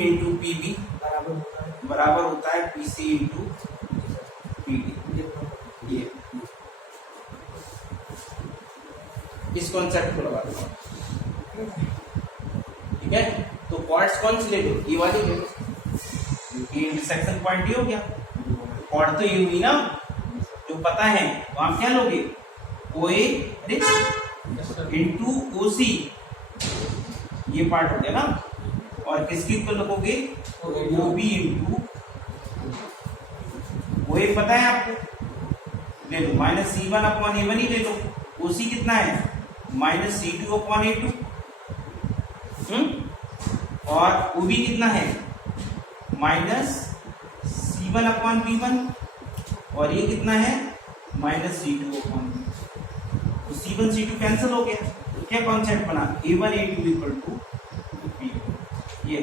Into P B बराबर होता है P C into P D. ये इस कॉन्सेप्ट को लगा दो, ठीक है। तो क्वार्ट्स कौन सी ले लो, ये वाली ले लो, क्योंकि इंटरसेक्शन पॉइंट ही हो गया। क्वार्ट तो ये हुई ना, जो पता है तो आप क्या लोगे, ओए इंटू ओ सी, ये पार्ट हो गया ना। और किसके इक्वल रखोगे, ओ बी इंटू वो एक पता है आपको, ले लो minus c one upon a one ही ले लो। ओ सी कितना है, minus c two upon a two. और ओ बी कितना है, minus c one upon b one. और ये कितना है, minus c two upon b. तो c one c two cancel हो गया। तो क्या कॉन्सेप्ट बना, a one a two equal to b. ये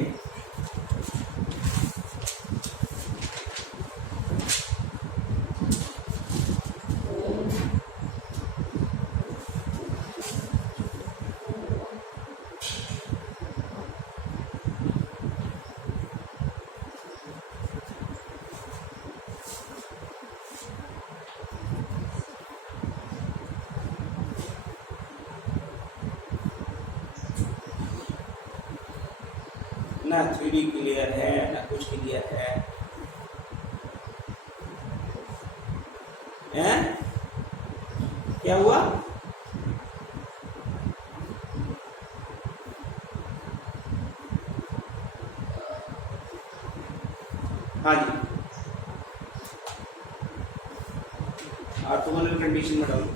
ना 3D क्लियर है ना कुछ क्लियर है, हैं? क्या हुआ, हाँ जी ऑर्थोगोनल कंडीशन में डालो।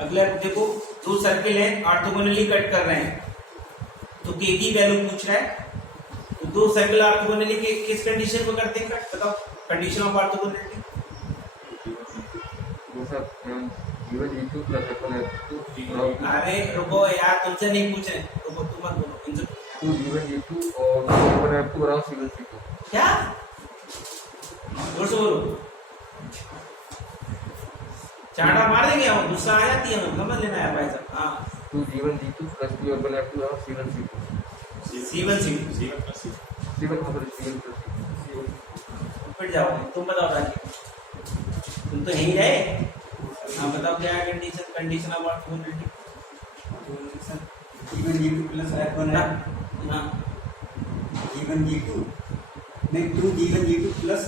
अगला देखो, दो सर्किल है ऑर्थोगोनली कट कर रहे हैं, तो के की वैल्यू पूछ रहा है। तो दो सर्किल ऑर्थोगोनली के किस कंडीशन में करते हैं कट, बताओ कंडीशन ऑफ ऑर्थोगोनलिटी। अरे रुको यार, तुमसे नहीं पूछ रहे, रुको तुम मत बोलो इनसे। क्या जोर से बोलो, चांटा मार देंगे हम, गुस्सा आ जाती है, हम समझ लेना है भाई साहब। हाँ 2G1 G2 plus 2F1 F2 और C1 C2 C1 C2 fit जाओगे तुम, बताओ राजी, तुम तो यही रहे। हाँ बताओ क्या है condition, condition of orthogonality. G1 G2 plus F1 हाँ G1 G2 नहीं 2G1 G2 plus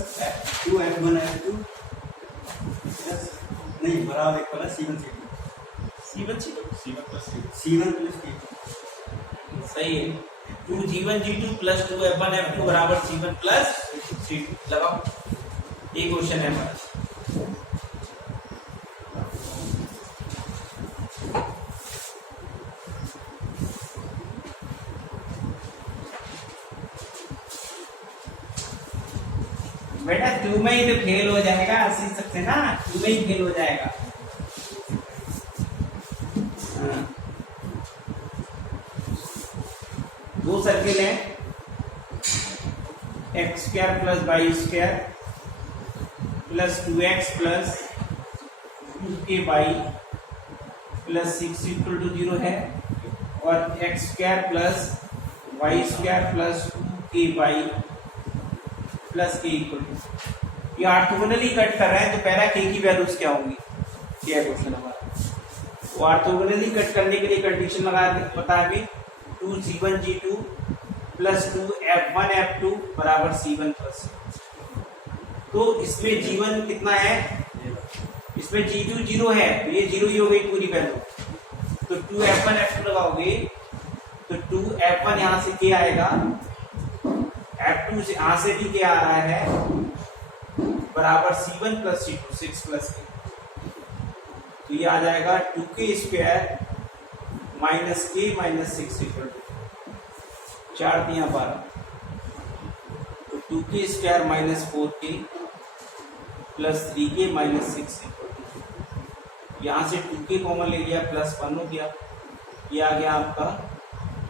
2F1 F2 plus नहीं बराबर एक plus C1 C2 C1 plus C2 सही है। 2G1 G2 plus 2F1 F2 बराबर C1 प्लस C2 लगाओ। ये क्वेश्चन है हमारा। बेटा टू में ही तो फेल हो जाएगा, सीख सकते ना, टू में ही फेल हो जाएगा। दो सर्किल है, X square plus Y square plus 2x plus 2k plus 6 equal to 0 है, और X square plus Y square plus 2k plus K equal to. ये ऑर्थोगोनली कट कर रहे हैं, तो पहला के की वैल्यूज क्या होंगी, ये क्वेश्चन हमारा। तो ऑर्थोगोनली कट करने के लिए कंडीशन लगा बता भी 2G1 G2 plus 2F1 F2 बराबर C1 प्लस। तो इसमें G1 कितना है, इसमें G2 0 है, तो ये 0 ही हो गई पूरी वैल्यू। तो 2F1 F2 लगाओगे तो 2F1 यहां से क्या आएगा, F2 से यहां से भी क्या आ रहा है बराबर C1 प्लस C2 6 प्लस के। तो ये आ जाएगा 2k square minus K minus 6 equal to 4 दिया 12। तो 2k square minus 4k plus 3k minus 6 equal to, यहाँ से 2k कॉमन ले लिया प्लस 1 हो गया, ये आ गया आपका,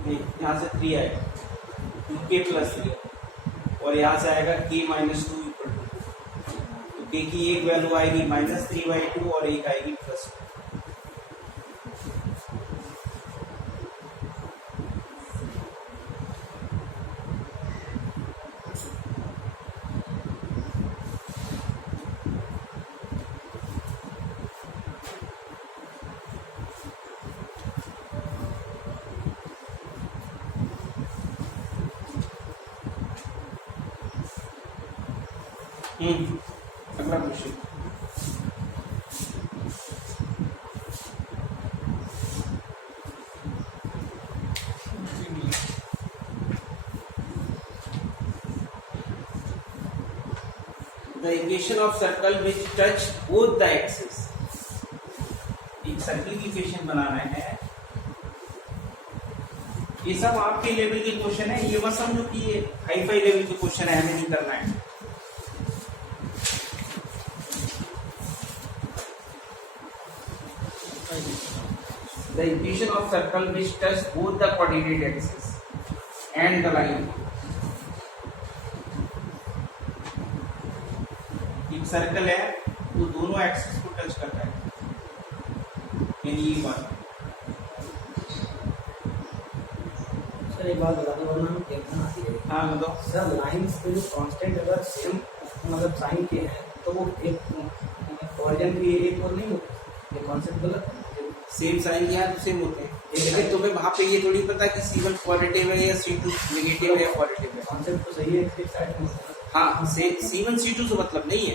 नहीं यहाँ से 3 आएगा, 2k प्लस 3 और यहाँ से आएगा k माइनस 2 इक्वल टू, तो k की एक वैल्यू आएगी -3/2 और एक आएगी +2। अगला question, the equation of circle which touch both the axes। एक सर्कल की इक्वेशन बनाना है। ये सब आपके लेवल के क्वेश्चन है, ये बस समझो कि ये हाई फाई लेवल के क्वेश्चन है, हमें नहीं करना है। The equation of circle which touch both the coordinate axes and the line। एक सर्कल है वो दोनों एक्सिस को टच करता है, यानी ये बात। सर एक बात बता दो वरना हम देखना आती है। हाँ बताओ। सर लाइंस पे जो कांस्टेंट अगर सेम मतलब साइन के हैं तो वो एक ऑरिजिन की एक और नहीं होता, ये कॉन्सेप्ट गलत है। सेम साइन यहाँ तो सेम होते हैं, लेकिन तुम्हें वहां पे ये थोड़ी पता कि C1 पॉजिटिव है या C2 नेगेटिव है या पॉजिटिव है। कॉन्सेप्ट तो सही है, एक साइड में होता है हाँ, C1 C2 से मतलब नहीं है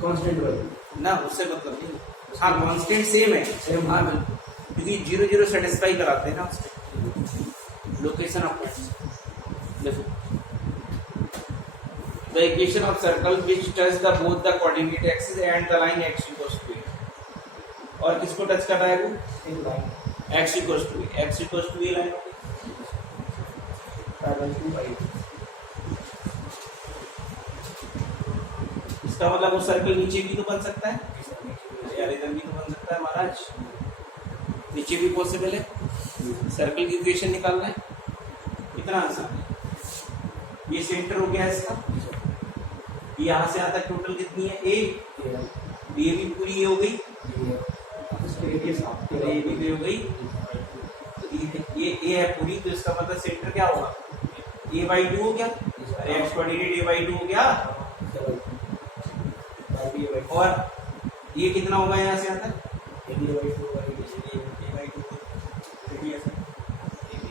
कांस्टेंट वैल्यू ना, उससे मतलब नहीं है। हाँ कांस्टेंट सेम है, सेम। हाँ बिल्कुल, क्योंकि 0 0 सेटिस्फाई कराते हैं ना उससे। लोकेशन ऑफ पॉइंट्स, देखो the equation of circle which touch the both the coordinate axis and the line x equals to a। और किसको टच कर रहा है वो? एक line x equals to a, x equals to a line होगी। इसका मतलब वो सर्कल नीचे भी तो बन सकता है यार, इधर भी तो बन सकता है महाराज, नीचे भी पॉसिबल है। सर्कल की इक्वेशन निकालना है, इतना आसान है। ये सेंटर हो गया इसका, यहाँ से यहाँ तक टोटल कितनी है? ए, ये भी पूरी ये हो गई, ये भी हो गई, ये ए है पूरी, तो इसका मतलब सेंटर क्या होगा? a/2 हो गया, एक्स कोऑर्डिनेट a/2 हो गया। और ये कितना होगा यहाँ से यहाँ तक?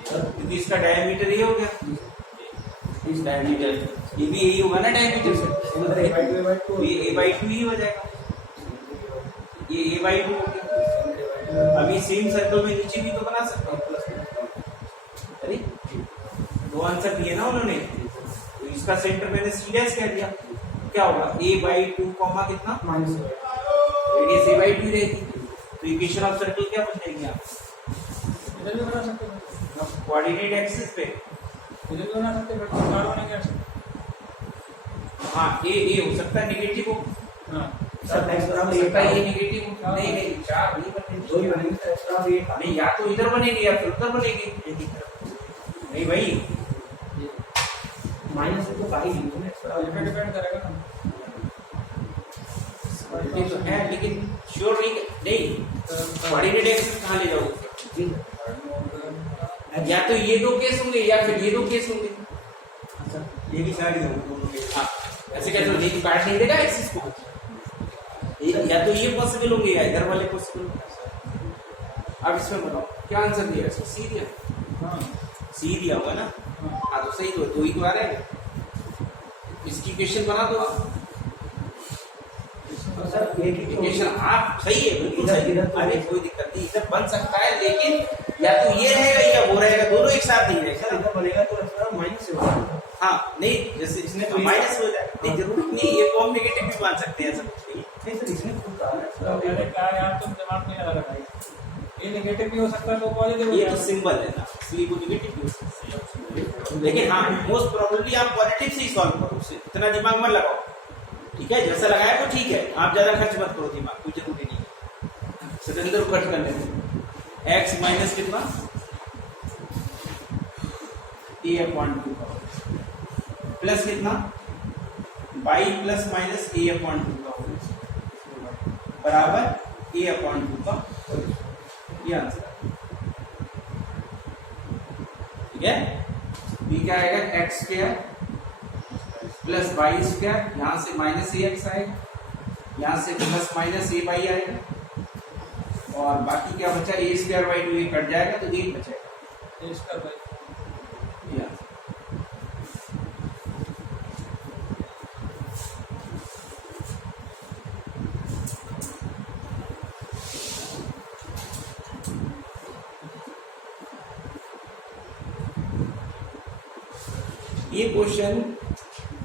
क्योंकि इसका डायमीटर ये हो गया, इस डायमीटर ये भी यही होगा ना डायमीटर से, ये a/2 ही हो जाएगा, ये a/2 हो गया। अभी सेम सर्कल में नीचे भी तो बना सकते हैं, अरे दो आंसर दिए ना उन्होंने, तो इसका सेंटर मैंने C' कह दिया, क्या होगा? a/2 कॉमा कितना माइनस रेडियस a/2 रहेगी, तो इक्वेशन ऑफ सर्कल क्या बन जाएगी? आप इधर भी बना सकते हैं, कोऑर्डिनेट एक्सिस पे इधर भी बना सकते हैं, बट चार होने क्या? हाँ ए हो सकता है नेगेटिव हो, हाँ सर नेक्स्ट बराबर ये नेगेटिव हो, नहीं नहीं चार नहीं बनेंगे, दो ही बनेंगे सर, एक्स्ट्रा भी एक नहीं या तो इधर बनेंगे या फिर उधर बनेंगे, नहीं भाई माइनस तो का ही नहीं, एक्स्ट्रा डिपेंड करेगा ना, ये तो है लेकिन श्योर नहीं कोऑर्डिनेट एक्सिस कहाँ ले जाओगे? या तो ये दो केस होंगे या फिर ये दो केस होंगे। अच्छा ये भी साइड दोनों के। हाँ ऐसे कैसे हो, ये काट नहीं देगा एक्सिस को, या तो ये पॉसिबल होंगे या इधर वाले पॉसिबल होंगे। अब इसमें बताओ क्या आंसर दिया इसको? सी दिया, हाँ सी दिया होगा ना, हाँ तो सही, दो ही तो आ रहे हैं, इसकी इक्वेशन बना दो आप, सर एक ही इक्वेशन आप सही है बिल्कुल सही, अरे कोई दिक्कत नहीं, इधर बन सकता है लेकिन या तो ये रहेगा या वो रहेगा, दोनों एक साथ नहीं रहेगा। इधर बनेगा तो एक्स्ट्रा माइनस से होगा। हाँ नहीं जैसे इसने तो माइनस हो जाए, नहीं जरूरत नहीं, ये फॉर्म नेगेटिव भी मान सकते हैं, ऐसा कुछ नहीं। नहीं सर इसमें खुद कहा तो मैंने कहा यार तुम दिमाग नहीं लगा रखा है, ये नेगेटिव भी हो सकता है तो पॉजिटिव ये तो सिंबल है ना, इसलिए वो नेगेटिव भी हो सकता है, लेकिन हाँ मोस्ट प्रोबेबली आप पॉजिटिव से ही सॉल्व करो, उससे इतना दिमाग मत लगाओ, ठीक है? जैसा लगाया तो ठीक है, आप ज्यादा खर्च मत करो दिमाग, कोई जरूरी नहीं है, सिलेंडर को खर्च करने में x माइनस कितना a/2 प्लस कितना by plus minus A upon 2 का होल बराबर ए अपॉन 2 का होल। ये आंसर है। ठीक है, बी क्या आएगा x square plus Y square, यहां से माइनस ए एक्स आएगा, यहां से प्लस माइनस ए वाई आएगा, और बाकी क्या बचा ए स्क्वायर बाई 2 कट जाएगा तो 1 बचेगा। ए स्क्वायर बाई ये ये क्वेश्चन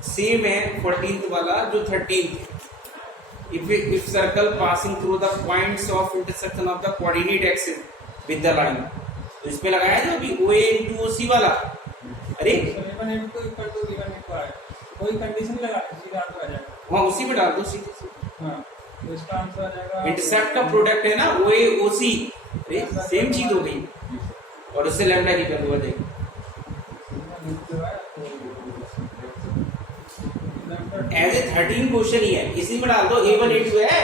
सेम है 14th वाला जो 13th। if circle passing through the points of intersection of the coordinate axis with the line, तो इसमें लगाया जो अभी OA into OC वाला। अरे given into equal to given equal है, कोई कंडीशन लगा सीधा आंसर आ जाएगा। वहाँ उसी में डाल दो सीधे सीधे। हाँ तो इसका आंसर आ जाएगा इंटरसेप्ट का प्रोडक्ट है ना OA OC, अरे सेम चीज हो गई, और उससे लैम्डा की वैल्यू आ जाएगी। एज ए 13 क्वेश्चन ही है, इसी में डाल दो A1 A2 है,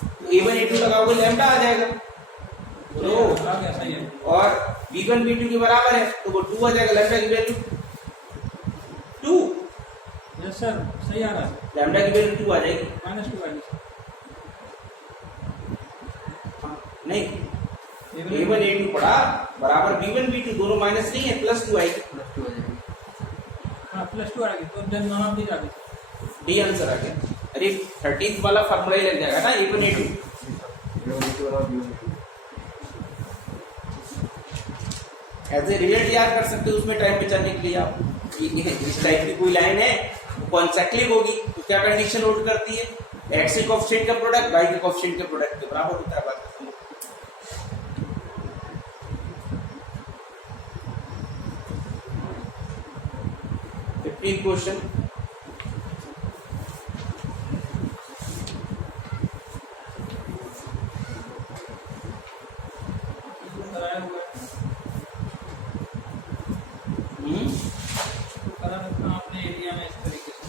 तो A1 A2 लगाओगे लैम्डा आ जाएगा तो, आ गया सही है। और B1 B2 के बराबर है तो वो 2 आ जाएगा, लैम्डा की वैल्यू 2, यस सर सही आ रहा है, लैम्डा की वैल्यू 2 आ जाएगी। -2 वाली नहीं A1 A2 पड़ा बराबर B1 B2, दोनों माइनस नहीं है, +2 आएगी। प्लस 2 आ जाएगी। हाँ +2 आ गई तो देन नॉन ऑफ दी आ गई। डी आंसर आ गया। अरे 13th वाला फार्मूला ही लग जाएगा ना A1 A2। ऐसे रिजल्ट याद कर सकते हो उसमें टाइम बचाने के लिए आप। इस टाइप की कोई लाइन है तो कौन सा क्लिक होगी तो क्या कंडीशन नोट करती है, एक्स के कोएफिशिएंट का प्रोडक्ट वाई के कोएफिशिएंट के प्रोडक्ट के बराबर होता है। बात खत्म। 15th क्वेश्चन, कराया हुआ है, करा रखना आपने एरिया में इस तरीके से,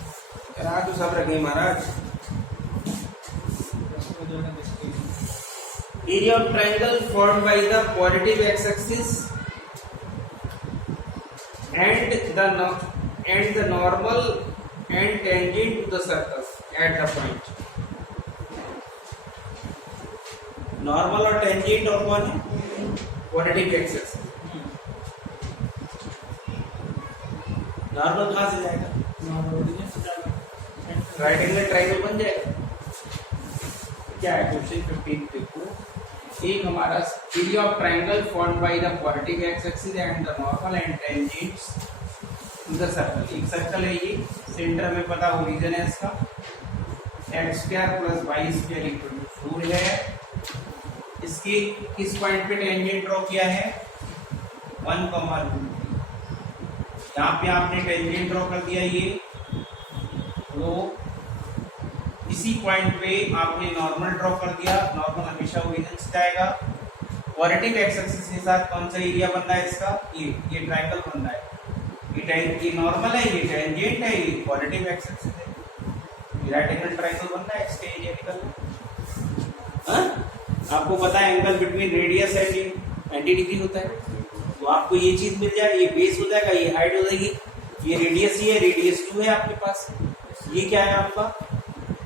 करा तो सब रखे महाराज। इसको जो है देखिए Area of triangle formed by the positive x-axis and the normal and tangent to the circle at the point. Normal और tangent और कौन है? Positive x-axis. Normal कहाँ से जाएगा? ओरिजिन से जाएगा राइट एंगल ट्रायंगल बन जाएगा। क्या है क्वेश्चन 15 देखो, एक हमारा area of triangle formed by the positive x axis and the normal and tangents to the circle. एक सर्कल है ये, सेंटर में पता ओरिजिन है इसका, x square plus Y square equal to 4 है। इसके किस पॉइंट पे टेंजेंट ड्रॉ किया है 1,2। यहाँ पे आपने टेंजेंट ड्रॉ कर दिया ये, तो इसी पॉइंट पे आपने नॉर्मल ड्रॉ कर दिया। नॉर्मल हमेशा ओरिजिन से जाएगा। पॉजिटिव एक्स एक्सिस के साथ कौन सा एरिया बन रहा है इसका, ये ट्रायंगल बन रहा है। ये नॉर्मल है, ये टेंजेंट है, ये पॉजिटिव एक्स एक्सिस है, राइट एंगल ट्रायंगल बन रहा है। इसका एरिया निकल रहा है। आपको पता है angle between radius and 90 degree होता है, तो आपको ये चीज मिल जाए, ये बेस हो जाएगा, ये हाइट हो जाएगी, ये रेडियस ही है, रेडियस 2 है आपके पास। ये क्या है आपका,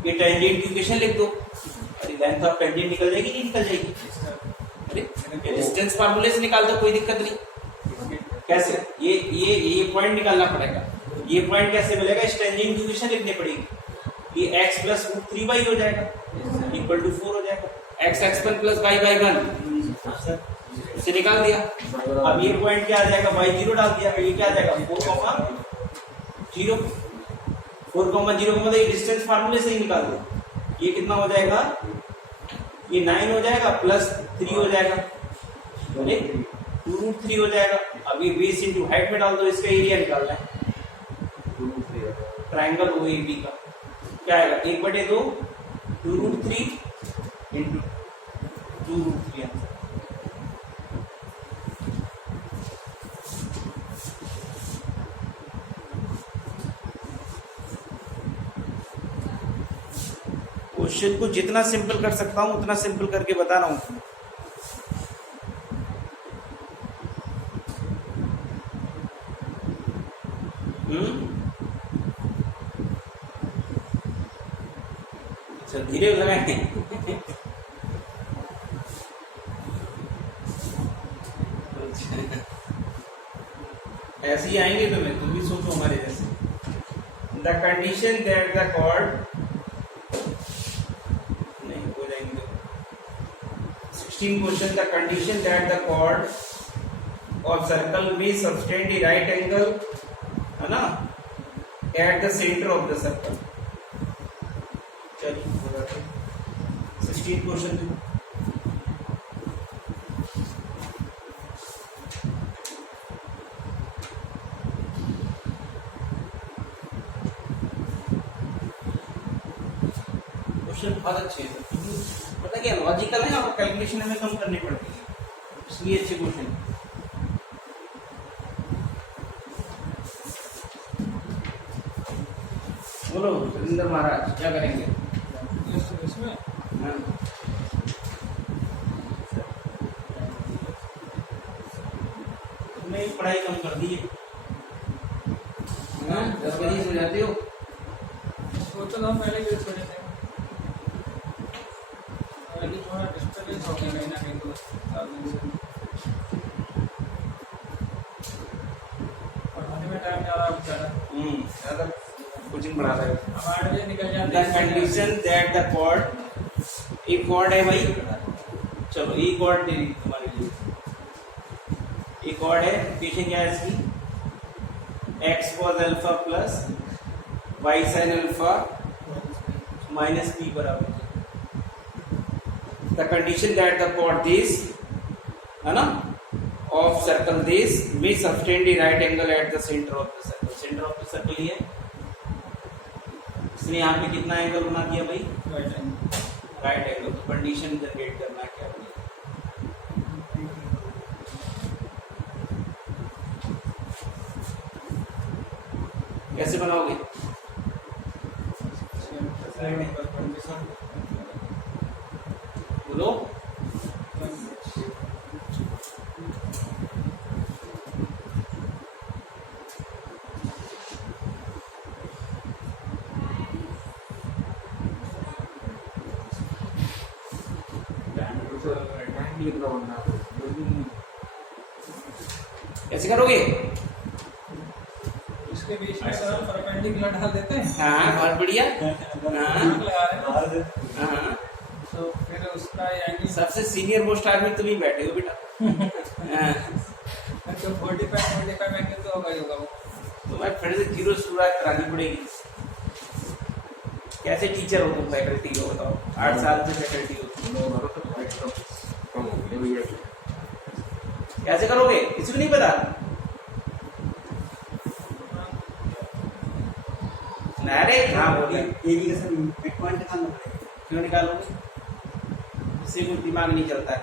ये टेंजेंट की इक्वेशन लिख दो। अरे लेंथ ऑफ टेंजेंट निकल जाएगी, नहीं निकल जाएगी? अरे डिस्टेंस फार्मूले से निकाल दो, कोई दिक्कत नहीं। कैसे, ये पॉइंट निकालना पड़ेगा। ये पॉइंट कैसे मिलेगा, इस टेंजेंट की इक्वेशन लिखनी पड़ेगी। ये x प्लस √3y हो जाएगा इक्वल टू 4 हो जाएगा। x x1 प्लस y1 उसे निकाल दिया। अब ये पॉइंट क्या आ जाएगा, y0 डाल दिया, ये क्या आ जाएगा 4,0। 4,0 का मतलब ये डिस्टेंस फार्मूले से ही निकाल दो। ये कितना हो जाएगा, ये 9 हो जाएगा प्लस 3 हो जाएगा, 2√3 हो जाएगा। अब ये बेस इंटू हाइट में डाल दो, इसका एरिया निकालना है ट्रायंगल OAB का। क्या आएगा 1/2 2√3 इंटू 2√3 आंसर। क्वेश्चन को जितना सिंपल कर सकता हूं उतना सिंपल करके बता रहा हूं। अच्छा धीरे लगाए। ऐसे ही आएंगे तुम्हें, तुम भी सोचो हमारे जैसे। The condition that the chord नहीं हो जाएंगे। 16 question, the condition that the chord of circle में सबटेंड द राइट एंगल, है ना, at the centre of the circle. चलिए 16 क्वेश्चन। क्वेश्चन बहुत अच्छे हैं, पता क्या लॉजिकल है और कैलकुलेशन हमें कम करनी पड़ती है, इसलिए अच्छे क्वेश्चन। बोलो सुरेंद्र महाराज क्या करेंगे इसमें? हाँ। तुमने पढ़ाई कम कर दी है, 10 बजे सो जाते हो। सोचा था पहले कि थोड़े से अभी थोड़ा डिस्टर्बेंस हो गया कहीं ना कहीं तो 7 दिन से पढ़ाने में टाइम ज़्यादा बेचारा। ज़्यादा कोचिंग पढ़ा रहा है। अब 8 बजे निकल जाते the condition that the chord, एक कॉर्ड है भाई, चलो एक कॉर्ड दे दी तुम्हारे लिए, एक कॉर्ड है, इक्वेशन क्या है इसकी, x cos alpha plus y sin alpha minus p बराबर। The condition that the chord this, है ना, ऑफ सर्कल दिस में subtend the right angle at the centre of the circle. Centre of the circle ये इसने यहाँ पे कितना angle बना दिया भाई, राइट एंगल। तो कंडीशन जनरेट करना है क्या भाई, कैसे बनाओगे, बोलो। कैसे करोगे, इसके बीच में सर परपेंडिकुलर ढाल देते हैं। हाँ बहुत बढ़िया। आग लगा रहे हैं हाँ तो फिर उसका एंगल सबसे सीनियर मोस्ट आदमी तुम ही बैठे हो बेटा। हाँ, तो 45 एंगल तो होगा ही होगा वो। तुम्हें फिर से जीरो शुरुआत करानी पड़ेगी। कैसे टीचर हो तुम, फैकल्टी हो बताओ, 8 साल से फैकल्टी हो, कैसे करोगे, किसी को नहीं पता। अरे हाँ बोलिए, एक ही का मिड पॉइंट निकालना पड़ेगा। क्यों निकालोगे, इससे कोई दिमाग नहीं चलता है।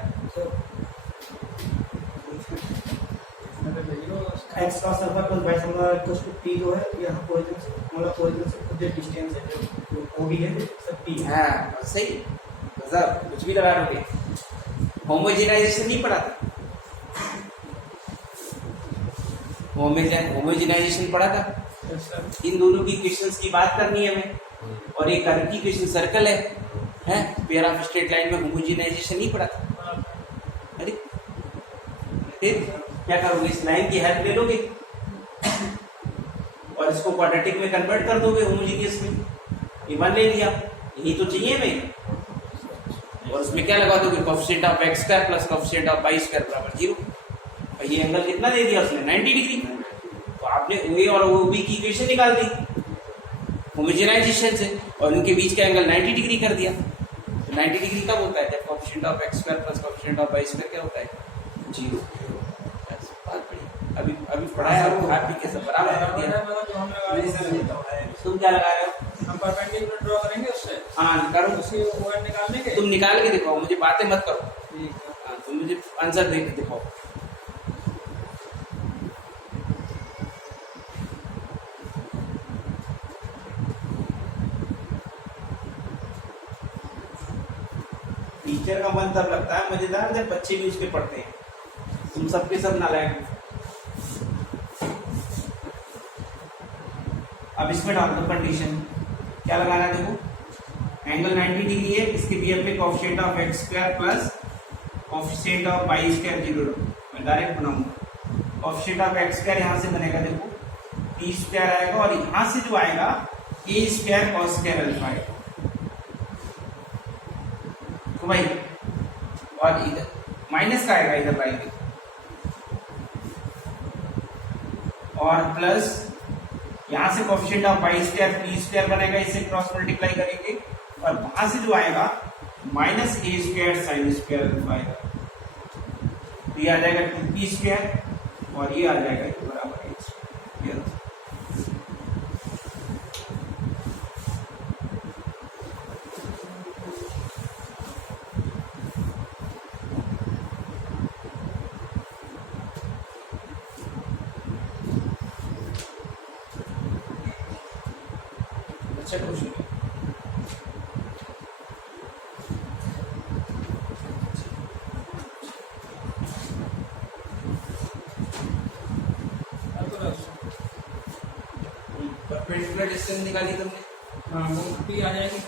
x cos alpha plus y sin alpha equals to p जो है यहाँ ओरिजिन से, मतलब ओरिजिन से कुछ डिस्टेंस है जो o भी है सब p है। हाँ सही, मतलब कुछ भी लगा लोगे। होमोजेनाइजेशन नहीं पढ़ा था, होमोजेनाइजेशन पढ़ा था। इन दोनों की इक्वेशंस की बात करनी है हमें, और एक कर्व की इक्वेशन सर्कल है पेयर ऑफ स्ट्रेट लाइन में होमोजेनाइजेशन नहीं पढ़ा था। अरे फिर क्या करोगे, इस लाइन की हेल्प ले लोगे और इसको क्वाड्रेटिक में कन्वर्ट कर दोगे, होमोजेनियस में। ये 1 ले लिया, यही तो चाहिए हमें। और उसमें क्या लगा दोगे, coefficient of x square plus coefficient of y square बराबर 0। और ये एंगल कितना दे दिया उसने, 90 डिग्री। तो आपने a और b की इक्वेशन निकाल दी होमोजेनाइजेशन से, और इनके बीच का एंगल 90 डिग्री कर दिया। तो 90 डिग्री कब होता है, जब coefficient of x square plus coefficient of y square क्या होता है, 0। बात बढ़िया, अभी पढ़ाया आपको, आप भी कैसे बराबर कर दिया। तुम क्या लगा रहे हो, हम परपेंडिकुलर ड्रॉ करेंगे उससे। हाँ करो, उसकी ON निकालने के। तुम निकाल के दिखाओ, मुझे बातें मत करो। ठीक है। हाँ तुम मुझे आंसर दे के दिखाओ। टीचर का मन तब लगता है मजेदार जब बच्चे भी उसके पढ़ते हैं। तुम सबके सब नालायक हो। अब इसमें डाल दो कंडीशन, क्या लगाना है देखो, एंगल 90 डिग्री है, इसके बीएफ पे coefficient of x square plus coefficient of y square 0। मैं डायरेक्ट बनाऊंगा, कोएफिशिएंट ऑफ x स्क्वायर यहाँ से बनेगा देखो t स्क्वायर आएगा, और यहाँ से जो आएगा a square cos square alpha आएगा। तो भाई और इधर माइनस का आएगा, इधर लाएंगे, और प्लस यहाँ से coefficient of y square p square बनेगा, इसे क्रॉस मल्टीप्लाई करेंगे, और वहां से जो आएगा minus a square sine square alpha आएगा। तो ये आ जाएगा 2p स्क्वायर, और ये आ जाएगा बराबर h। अच्छा क्वेश्चन है। परपेंडिकुलर डिस्टेंस निकाली तुमने? हाँ वो P आ जाएगी,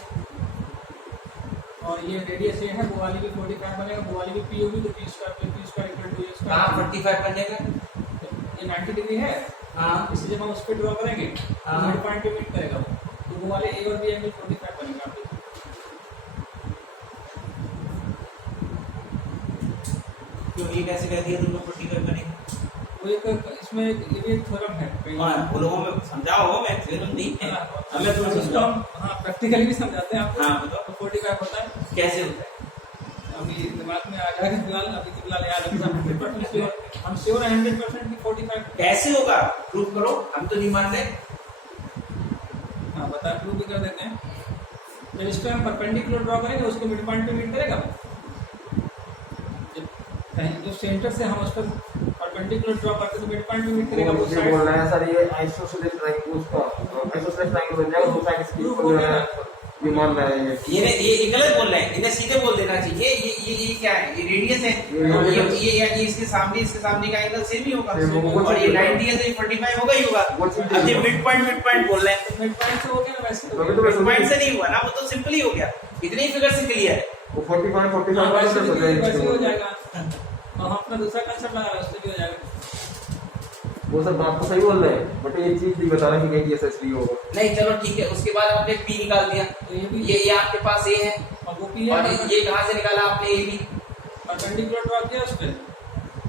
और ये रेडियस ये है, वो वाली भी 45 बनेगा, वो वाली भी P होगी, तो P square equal to a हाँ स्क्वायर। 45 बनेगा। ये 90 डिग्री है, हाँ इसे जब हम उस पर ड्रॉ करेंगे तो मिड पॉइंट पे मीट करेगा वो, तो वो वाले a और b एंगल 45 बनेगा। क्यों ये कैसे कह दिया तुमने 45 बनेगा? वो एक इसमें ये भी एक थ्योरम है। हाँ वो लोगों में समझाओ, मैं थ्योरम नहीं है, हमें तुम उसको समझाओ। हम हाँ प्रैक्टिकली भी समझाते हैं आपको। हाँ बताओ तो 45 होता है, कैसे होता है। अभी दिमाग में आ जाएगा फिलहाल, अभी तो फिलहाल याद रखना 100% श्योर, हम श्योर है 100% की 45। कैसे होगा प्रूव करो, हम तो नहीं मान रहे। हाँ बता, प्रूव भी कर देते हैं। जब इस पे हम परपेंडिकुलर ड्रॉ करेंगे उसको मिड पॉइंट पे मीट करेगा। जो सेंटर से हम उस पर परपेंडिकुलर ड्रॉ करते तो मिड पॉइंट पे मीट करेगा। वो मुझे साइड बोलना है सर, ये आइसोसेलेस ट्रायंगल उसका आइसोसेलेस ट्रायंगल बन जाएगा, दो साइड इसकी प्रूफ इक्वल हो गया। ये मान रहा है ये गलत बोल रहे हैं, इन्हें सीधे बोल देना चाहिए। ये क्या है, ये रेडियस है, ये इसके सामने का एंगल सेम ही होगा, और ये 90 है तो ये 45 होगा ही होगा। अब ये मिड पॉइंट बोल रहे हैं, मिड पॉइंट से हो गया ना, वैसे तो मिड पॉइंट से नहीं हुआ ना, वो तो सिंपल ही हो गया। इतने ही फिगर से क्लियर है। वो 45 हाँ, वैसे हो वैसे हो जाएगा। जाएगा। और हम अपना दूसरा कंसेप्ट लगा रहे हैं, उससे भी हो जाएगा। वो सब बात तो सही बोल रहे हैं, बट ये चीज नहीं बता रहा कि कहीं एसएसडी होगा। नहीं चलो ठीक है, उसके बाद आपने पी निकाल दिया, तो ये भी ये आपके पास ए है, और वो पी और है, ये कहाँ से निकाला आपने ए भी? परपेंडिकुलर ड्रॉ किया,